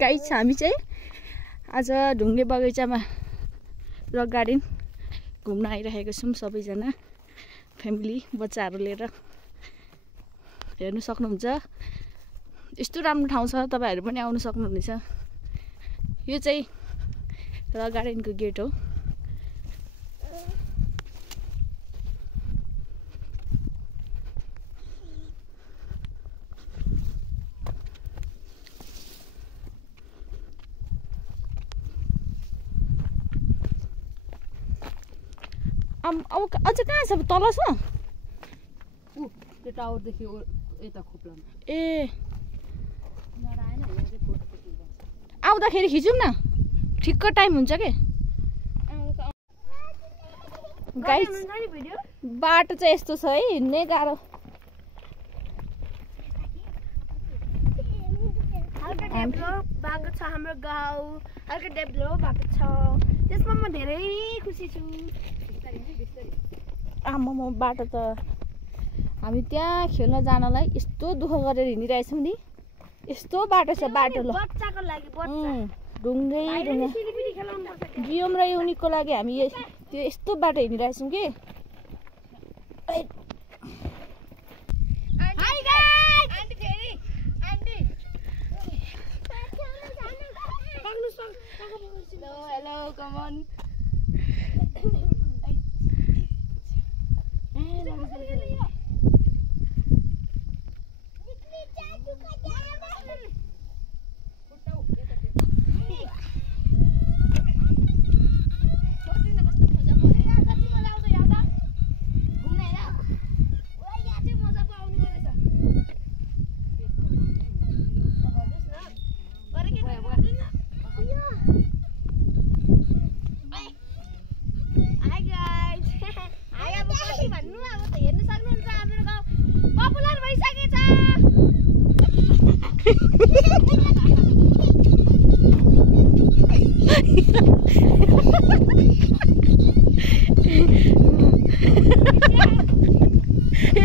Guys हामी चाहिँ आज ढुङ्गे बगैँचामा रक गार्डन घुम्न आइरहेको छौँ सबैजना फ्यामिली बच्चाहरू लिएर। हेर्नु सक्नुहुन्छ यस्तो राम्रो ठाउँ छ, तपाईहरु पनि आउन सक्नुहुनेछ। यो चाहिँ रक गार्डनको गेट हो। अब अझ कहाँ छ? तल छ त्यो टावरदेखि यता खोप्लामा। ए आउँदाखेरि खिचौँ न, ठिक्क टाइम हुन्छ के। गाइस बाटो चाहिँ यस्तो छ है, हिँड्नै गाह्रो। हल्का डेभलप भएको छ हाम्रो गाउँ, हल्का डेभलप भएको छ, त्यसमा म धेरै खुसी छु। आमामा बाटो त हामी त्यहाँ खेल्न जानलाई यस्तो दुःख गरेर हिँडिरहेछौँ नि। यस्तो बाटो छ बाटो। ल बच्चाको लागि बच्चा ढुङ्गै ढुङ्गा बियोम र युनिकको लागि हामी त्यो यस्तो बाटो हिँडिरहेछौँ कि। Hello com on.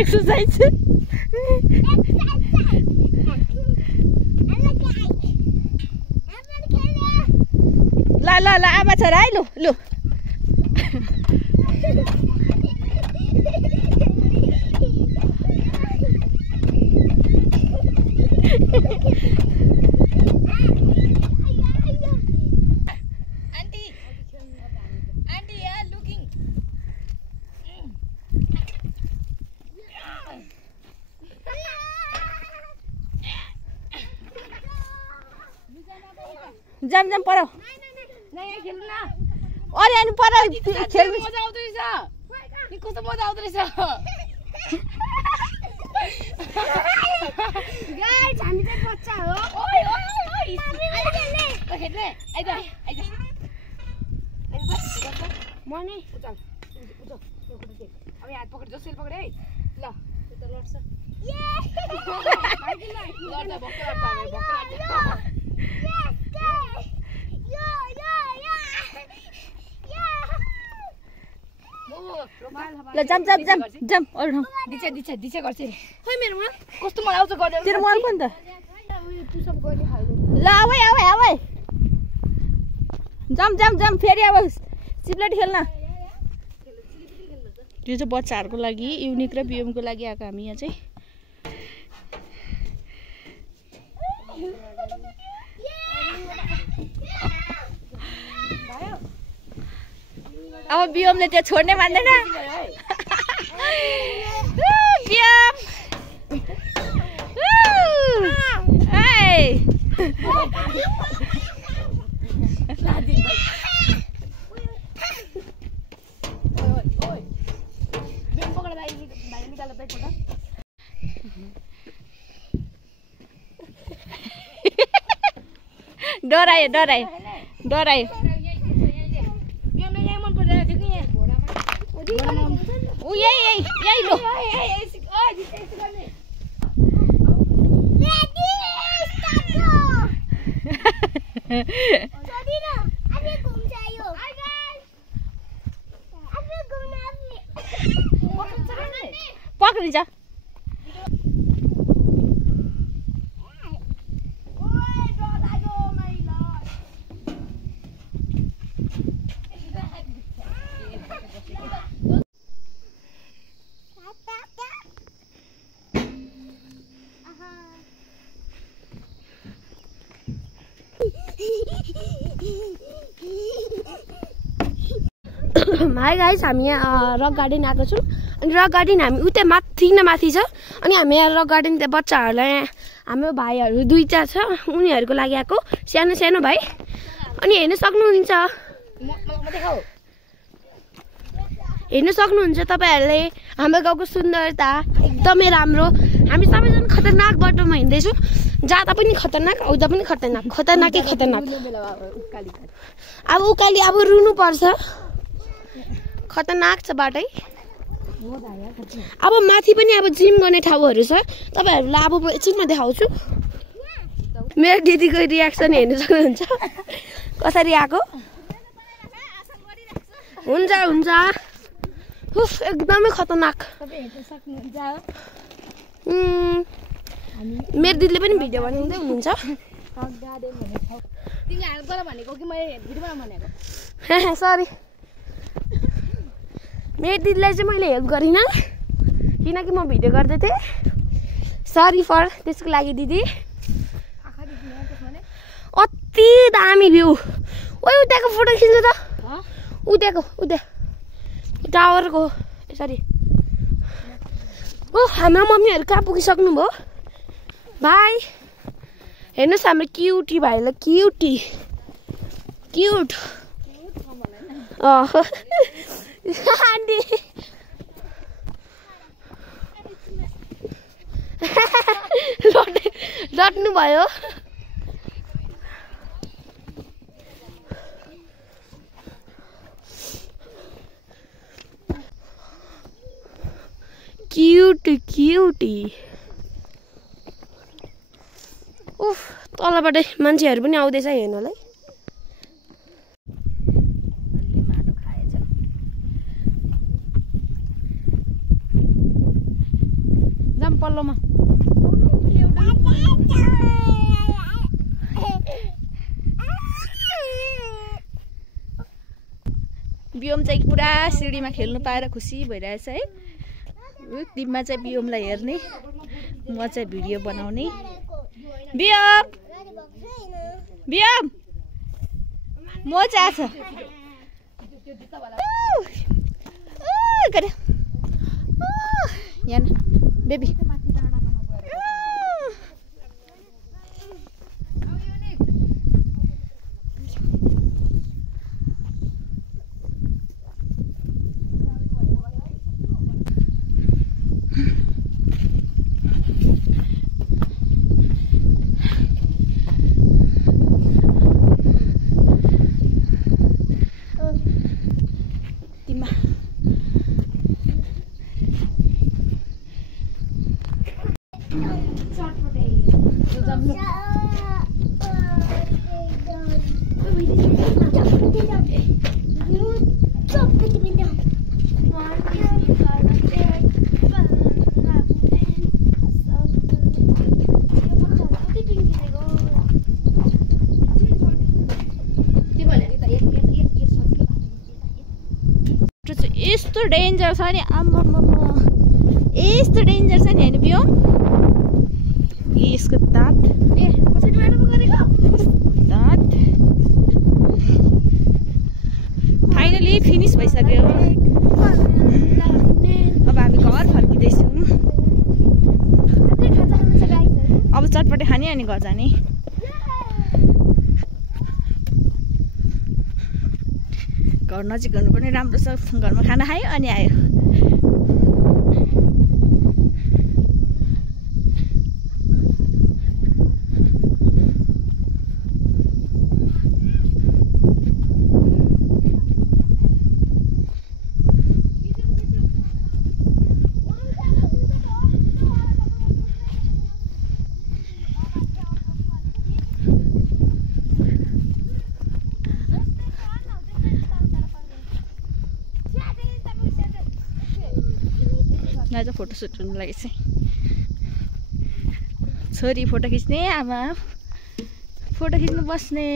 एक्सरसाइज ल ल ल आमा छोरा है। लु लु जाम जाम पर अरे अनि पर खेल्नु मजा आउँदैछ नि। कस्तो मजा आउँदैछ गाइस, हामी चाहिँ बच्चा हो। ओइ ओइ ओइ खेल्ने आइज आइज म नि उचाल उचाल अब हात पक्रेर जसरी पक्रे है। ल त्यो त लड्छ। लड्छ भक्क लड्छ हामी भक्क लड्छ। ल जाम जाम जाम जाम अरु ठाउँ दिछे दिछे दिछे गर्छ रे। खोइ मेरोमा कस्तो मजा आउँछ गर्दै। तेरो मोबाइल पनि त उयो पुसअप गर्ने खाइलो। ल आऊ आऊ आऊ जाम जाम जाम फेरि अब चिप्लेट खेल्न। यो चाहिँ बच्चाहरूको लागि, युनिक र बियोमको लागि आएको हामी यहाँ चाहिँ। अब बियोमले त्यो छोड्ने मान्दैन। बियोम डरायो डरायो डरायो। ऊ यही यही लो। पक्रिन्छ हाई गाइस, हामी यहाँ रक गार्डन आएको छौँ। अनि रक गार्डन हामी उतै माथि छ। अनि हामी यहाँ रक गार्डन त्यहाँ बच्चाहरूलाई हाम्रो भाइहरू दुईटा छ, उनीहरूको लागि आएको, सानो सानो भाइ। अनि हेर्न सक्नुहुन्छ तपाईँहरूले हाम्रो गाउँको सुन्दरता एकदमै राम्रो। हामी सबैजना खतरनाक बाटोमा हिँड्दैछौँ, जाँदा पनि खतरनाक, आउँदा पनि खतरनाक, खतरनाकै खतरनाक। अब उकाली अब रुनु पर्छ, खतरनाक छ बाटै। अब माथि पनि अब जिम गर्ने ठाउँहरू छ, तपाईँहरूलाई अब म एकछिनमा देखाउँछु। मेरो दिदीको रियाक्सन हेर्न सक्नुहुन्छ कसरी आएको। हुन्छ उफ, एकदमै खतरनाक। मेरो दिदीले पनि भिडियो बनाउँदै हुनुहुन्छ। सरी, मेरो दिदीलाई चाहिँ मैले हेल्प गरिनँ किनकि म भिडियो गर्दै थिएँ। सरी फर त्यसको लागि दिदी। अति दामी भ्यू। ओइ उताको फोटो खिच्नु त, उता टावरको। सरी, हाम्रो मम्मीहरू कहाँ पुगिसक्नु भयो भाइ। हेर्नुहोस् हाम्रो क्युटी भाइलाई, क्युट आन्टी रट्नु भयो। क्युटी उफ, तलबाट मान्छेहरू पनि आउँदैछ हेर्नलाई। जाम पल्लोमा। बियोम चाहिँ पुरा सिडीमा खेल्नु पाएर खुसी भइरहेछ है। टिममा चाहिँ बियोमलाई हेर्ने, म चाहिँ भिडियो बनाउने। बियोम म चाहिँ छ यहाँ बेबी। यस्तो डेन्जर छ नि, यस्तो डेन्जर छ नि होइन बियोम। यसको दाँत फाइनली फिनिस भइसक्यो। अब हामी घर फर्किँदैछौँ। अब चटपटे खाने अनि घर जाने। घर नजिक गर्नु पनि राम्रो छ, घरमा खाना खायो अनि आयो। यहाँ चाहिँ फोटोसुट हुनु लागि चाहिँ छोरी फोटो खिच्ने, आमा फोटो खिच्नु बस्ने।